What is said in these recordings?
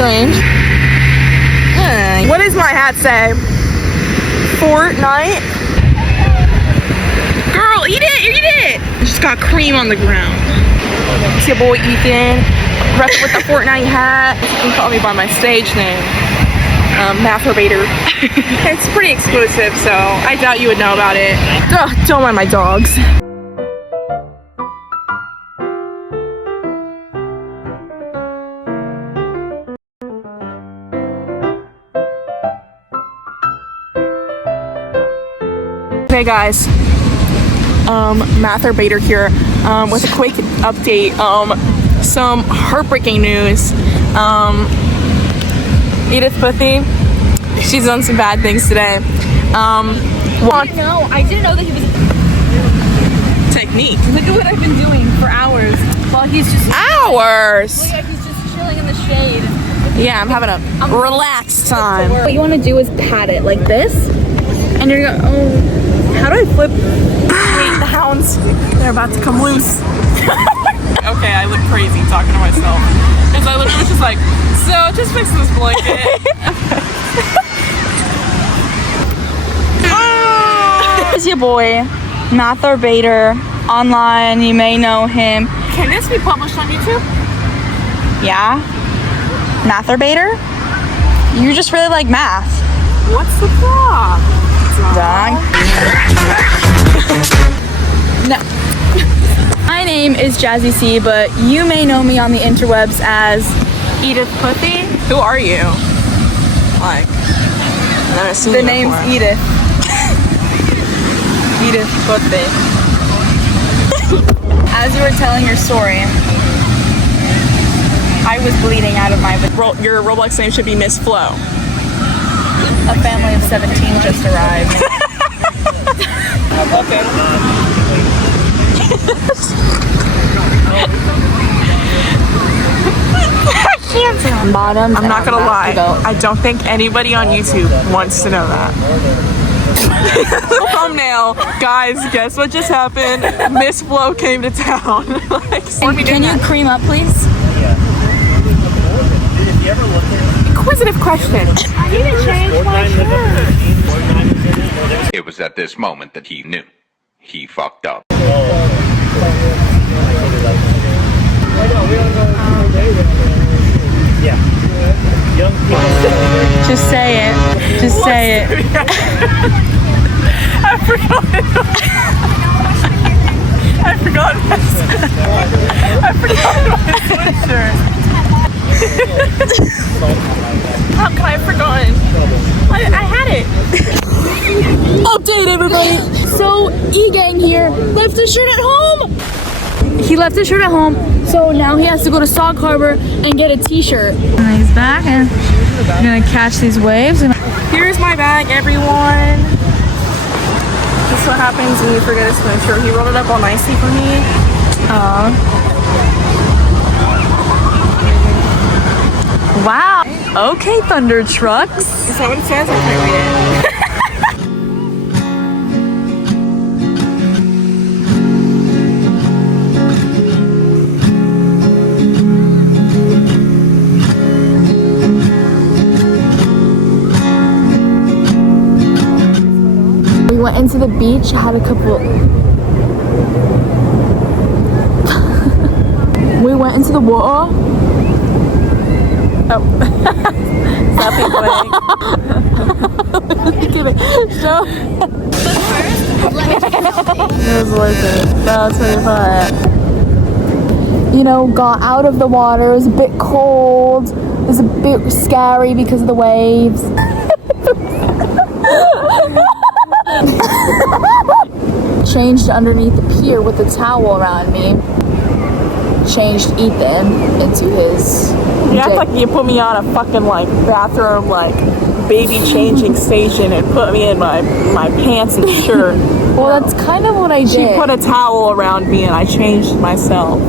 strange. What does my hat say? Fortnite? Girl, eat it, eat it! Just got cream on the ground. It's your boy Ethan, repping with the Fortnite hat. You can call me by my stage name, Masturbator. It's pretty exclusive, so I doubt you would know about it. Ugh, don't mind my dogs. Hey guys, Masturbator here with a quick update. Some heartbreaking news. Edith Puffy, she's done some bad things today. I didn't know that he was technique. Look at what I've been doing for hours while he's just hours. Look, he's just chilling in the shade. Yeah, I'm having a relaxed time. What you want to do is pat it like this, and you're gonna. Oh. How do I flip? Wait, the hounds, they're about to come loose. Okay, I look crazy talking to myself. Because I literally was just like, so just fix this blanket. This is your boy, Masturbator, online, you may know him. Can this be published on YouTube? Yeah? Masturbator? You just really like math. What's the problem? Wrong. No. My name is Jazzy C, but you may know me on the interwebs as Edith Puffy. Who are you? Like, I've never seen the you name's before. Edith. Edith Puffy. As you were telling your story, I was bleeding out of my... Your Roblox name should be Miss Flo. A family of 17 just arrived. Okay. Bottoms. I'm not gonna lie. I don't think anybody on YouTube wants to know that. Thumbnail, guys. Guess what just happened? Miss Flo came to town. Like, can you cream up, please? Inquisitive question. I need to change my shirt. It was at this moment that he knew. He fucked up. Just say it. Just say it. I forgot. I forgot my sweatshirt. How can I have forgotten? I had it. Update, everybody. So, E-Gang here left his shirt at home. He left his shirt at home, so now he has to go to Sauk Harbor and get a t-shirt. And he's back and I'm gonna catch these waves. Here's my bag, everyone. This is what happens when you forget a sweatshirt. He rolled it up all nicely for me. Wow. Okay, Thunder Trucks. Is that what it says? I can't read it. We went into the beach, had a couple... We went into the water. Oh. Stop it, So, But first, let me tell you something. It was worth it. That was pretty fun. You know, got out of the water. It was a bit cold. It was a bit scary because of the waves. Changed underneath the pier with the towel around me. Changed Ethan into his... You act like you put me on a fucking like bathroom like baby changing station and put me in my pants and shirt. Well, that's kind of what I did. She put a towel around me and I changed myself.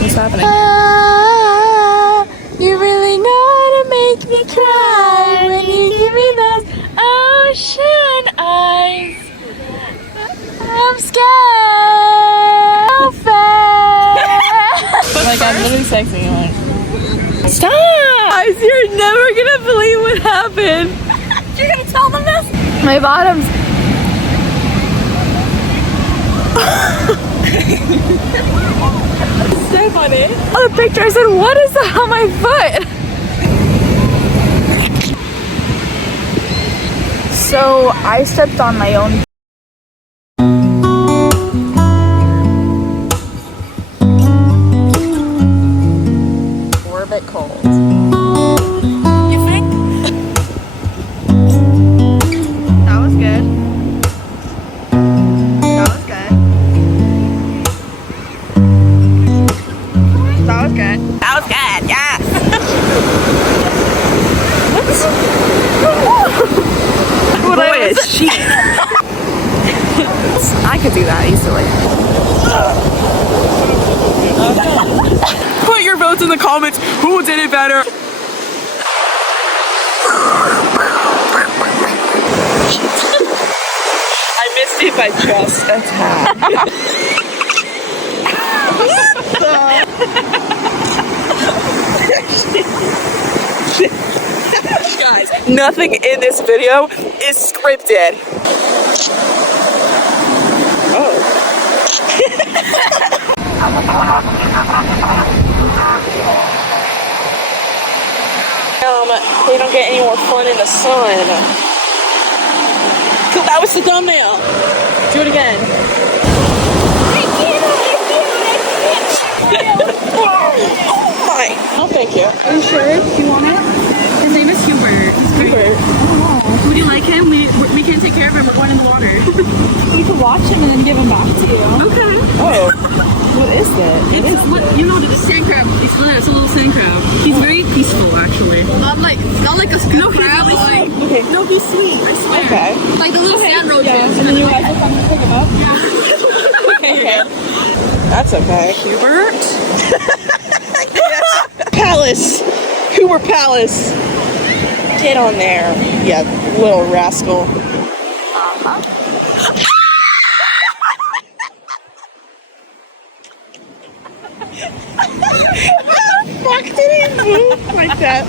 What's happening? You really know how to make me cry when you give me those ocean eyes. I'm scared. So fast. But Like, I'm literally sexy. Like, stop! Guys, you're never gonna believe what happened. You're gonna tell them this? My bottoms. Step on it. On the picture, I said, what is that on my foot? So I stepped on my own. We're a bit cold. You think? That was good. That was good. That was good. That was good, yeah. Boy, is she. I could do that easily. Put your votes in the comments. Who did it better? I missed it by just a tad. Guys, nothing in this video is scripted. Oh. They don't get any more fun in the sun. So that was the thumbnail. Do it again. Oh my. Oh, thank you. Are you sure? Do you want it? His name is Hubert. Hubert. Would you like him? We can take care of him. We're going in the water. You can watch him and then give him back to you. Okay. Oh. What is that? It's what you know, the sand crab. It's a little sand crab. He's very peaceful, actually. Not like a crab. Like, Okay. no, he's sweet. I swear. Okay. Like the little sand roaches. Yeah. And then you guys will come to pick him up. Okay. That's okay. Hubert. Palace. Hubert Palace. Get on there, you little rascal. Fuck, did he move like that?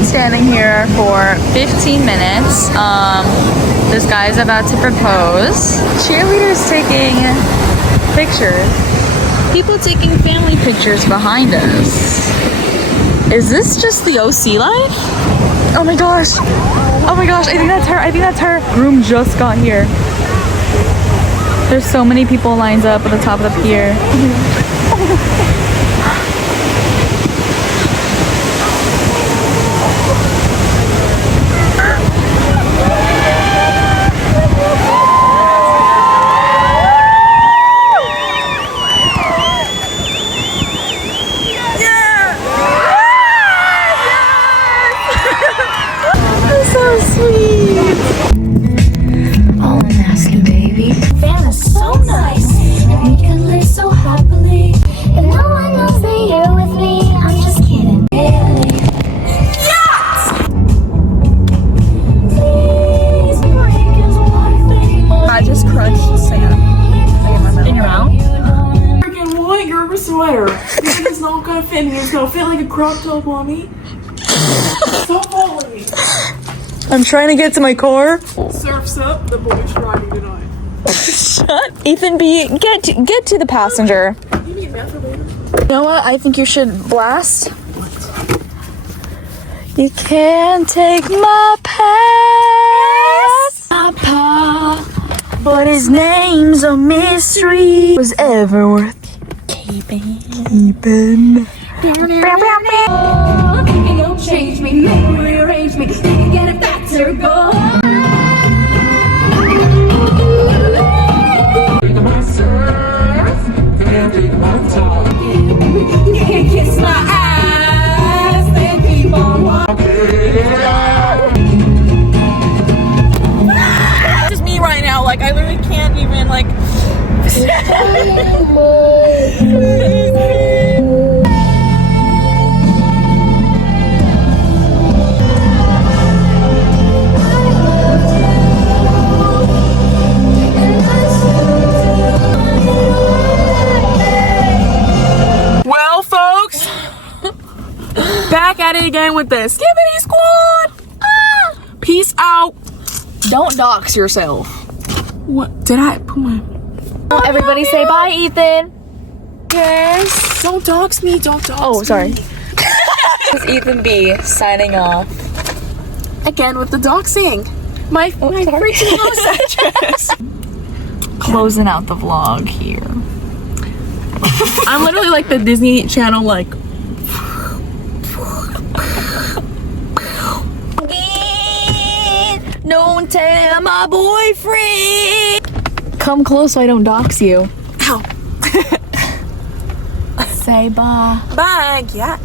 Standing here for 15 minutes. This guy's about to propose. Cheerleaders taking pictures. People taking family pictures behind us. Is this just the OC life? Oh my gosh. Oh my gosh, I think that's her. I think that's her. Groom just got here. There's so many people lined up at the top of the pier. It's gonna fit like a crop top on me. Stop following me. I'm trying to get to my car. Surf's up. The boy's driving tonight. Shut, Ethan B. Get to the passenger. You need a masturbator? You know what? I think you should blast. You can't take my past, Papa, but his name's a mystery. Was ever worth keeping. Thinking you'll change me, make me rearrange me, thinking get it back to go. The master. Well, folks, back at it again with the Skibbity Squad. Peace out. Don't dox yourself. What did I put my? Everybody say bye, Ethan. Yes. Don't dox me. Don't dox. Oh, sorry. me. It's Ethan B signing off. Again with the doxing. My freaking house address. Closing out the vlog here. I'm literally like the Disney Channel, like. Don't tell my boyfriend. Come close so I don't dox you. Ow. Say bye. Bye. Yeah.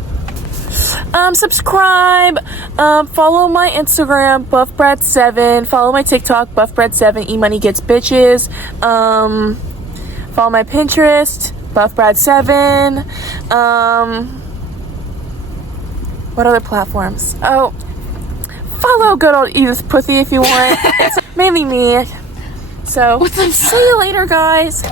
Subscribe. Follow my Instagram, BuffBread7. Follow my TikTok, BuffBread7. E-Money Gets Bitches. Follow my Pinterest, BuffBread7. What other platforms? Oh, follow good old Edith Puthie if you want. It's mainly me. So, see you later, guys.